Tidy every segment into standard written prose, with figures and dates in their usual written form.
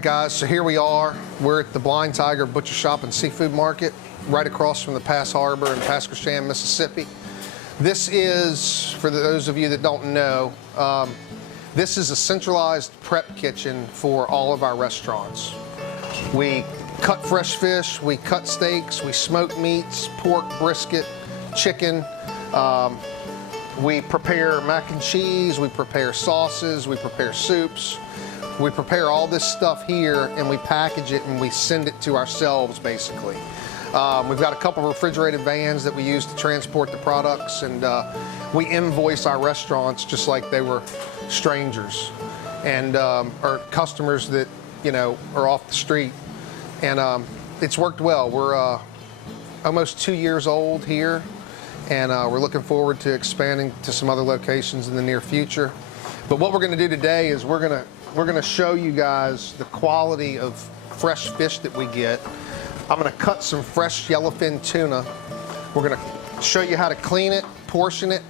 right, guys, so here we are. We're at the Blind Tiger Butcher Shop and Seafood Market, right across from the Pass Harbor in Pasquotank, Mississippi. This is, for those of you that don't know, this is a centralized prep kitchen for all of our restaurants. We cut fresh fish, we cut steaks, we smoke meats, pork, brisket, chicken. We prepare mac and cheese, we prepare sauces, we prepare soups. We prepare all this stuff here and we package it and we send it to ourselves, basically. We've got a couple of refrigerated vans that we use to transport the products, and we invoice our restaurants just like they were strangers and or customers that, you know, are off the street. And it's worked well. We're almost 2 years old here, and we're looking forward to expanding to some other locations in the near future. But what we're going to do today is we're going to show you guys the quality of fresh fish that we get. I'm going to cut some fresh yellowfin tuna. We're going to show you how to clean it, portion it,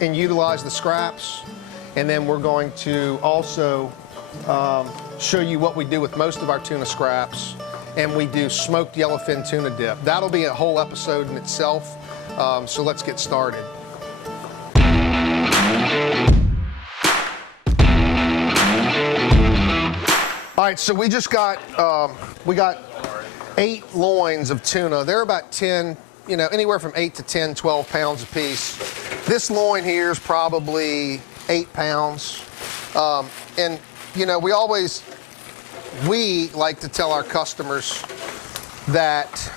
and utilize the scraps. And then we're going to also show you what we do with most of our tuna scraps. And we do smoked yellowfin tuna dip. That'll be a whole episode in itself. So let's get started. All right, so we just got, we got 8 loins of tuna. They're about 10, you know, anywhere from 8 to 10, 12 pounds a piece. This loin here is probably 8 pounds. And, you know, we like to tell our customers that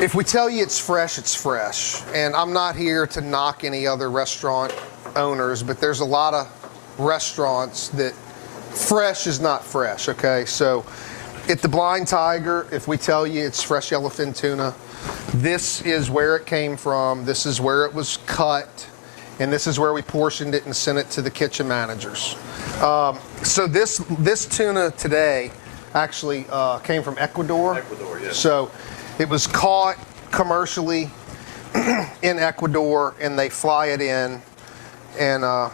if we tell you it's fresh, it's fresh. And I'm not here to knock any other restaurant owners, but there's a lot of restaurants that fresh is not fresh, okay? So at the Blind Tiger, if we tell you it's fresh yellowfin tuna, this is where it came from, this is where it was cut, and this is where we portioned it and sent it to the kitchen managers. So this tuna today actually came from Ecuador. Ecuador, yes. So it was caught commercially in Ecuador, and they fly it in, and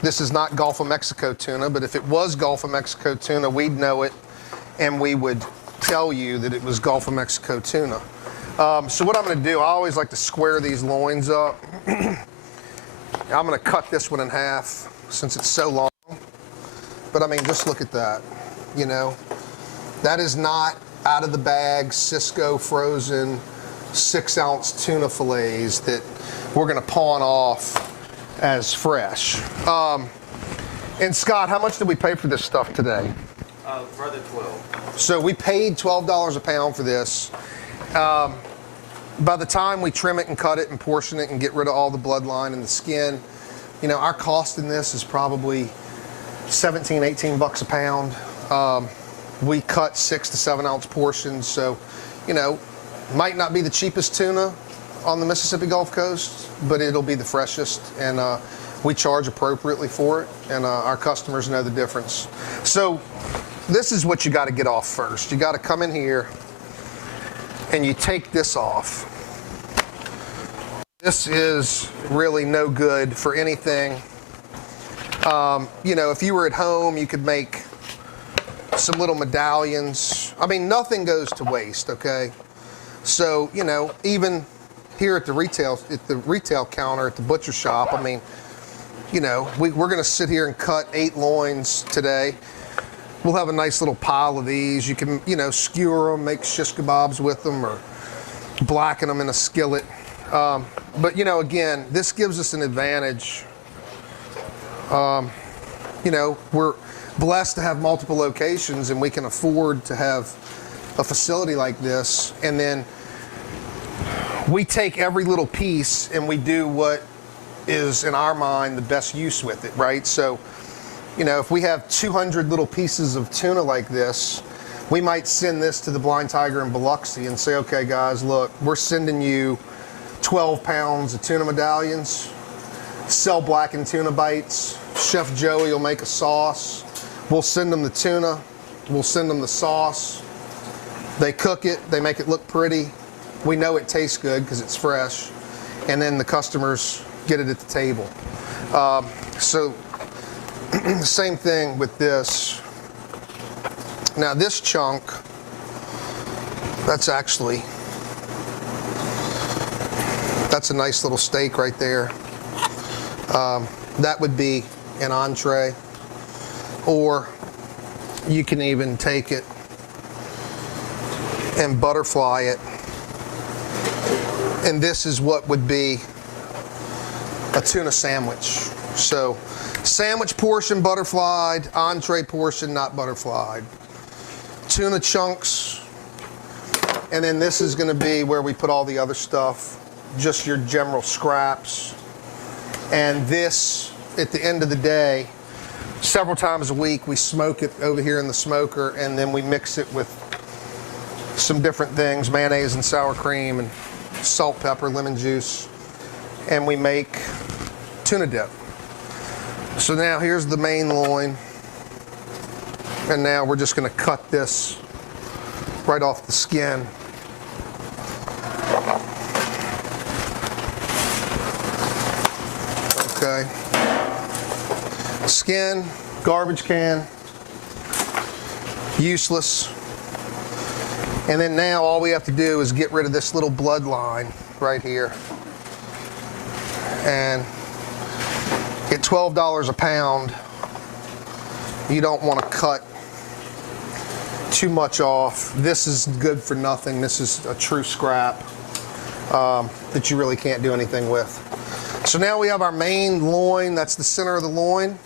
this is not Gulf of Mexico tuna, but if it was Gulf of Mexico tuna, we'd know it, and we would tell you that it was Gulf of Mexico tuna. So what I'm going to do, I always like to square these loins up. I'm going to cut this one in half since it's so long. But I mean, just look at that. You know, that is not out of the bag Cisco frozen 6-ounce tuna fillets that we're going to pawn off as fresh. And Scott, how much did we pay for this stuff today? Rather 12. So we paid $12 a pound for this. By the time we trim it and cut it and portion it and get rid of all the bloodline and the skin, you know, our cost in this is probably 17, 18 bucks a pound. We cut 6 to 7 ounce portions, so, you know, might not be the cheapest tuna on the Mississippi Gulf Coast, but it'll be the freshest, and we charge appropriately for it, and our customers know the difference. So this is what you got to get off first. You got to come in here and you take this off. This is really no good for anything. You know, if you were at home, you could make some little medallions. I mean, nothing goes to waste, okay? So, you know, even here at the retail counter at the butcher shop, I mean, you know, we're going to sit here and cut 8 loins today. We'll have a nice little pile of these. You can, you know, skewer them, make shish kebabs with them, or blacken them in a skillet. But, you know, again, this gives us an advantage. You know, we're blessed to have multiple locations, and we can afford to have a facility like this. And then we take every little piece and we do what is, in our mind, the best use with it, right? So, you know, if we have 200 little pieces of tuna like this, we might send this to the Blind Tiger in Biloxi and say, okay, guys, look, we're sending you 12 pounds of tuna medallions. Sell blackened tuna bites. Chef Joey will make a sauce. We'll send them the tuna. We'll send them the sauce. They cook it. They make it look pretty. We know it tastes good because it's fresh. And then the customers get it at the table. So same thing with this. Now this chunk, that's a nice little steak right there. That would be an entree, or you can even take it and butterfly it. And this is what would be a tuna sandwich. So sandwich portion butterflied, entree portion not butterflied. Tuna chunks, and then this is going to be where we put all the other stuff, just your general scraps. And this, at the end of the day, several times a week, we smoke it over here in the smoker, and then we mix it with some different things, mayonnaise and sour cream and salt, pepper, lemon juice, and we make tuna dip. So now here's the main loin, and now we're just going to cut this right off the skin. Okay. Skin, garbage can, useless. And then now all we have to do is get rid of this little bloodline right here. And at $12 a pound, you don't want to cut too much off. This is good for nothing. This is a true scrap that you really can't do anything with. So now we have our main loin. That's the center of the loin.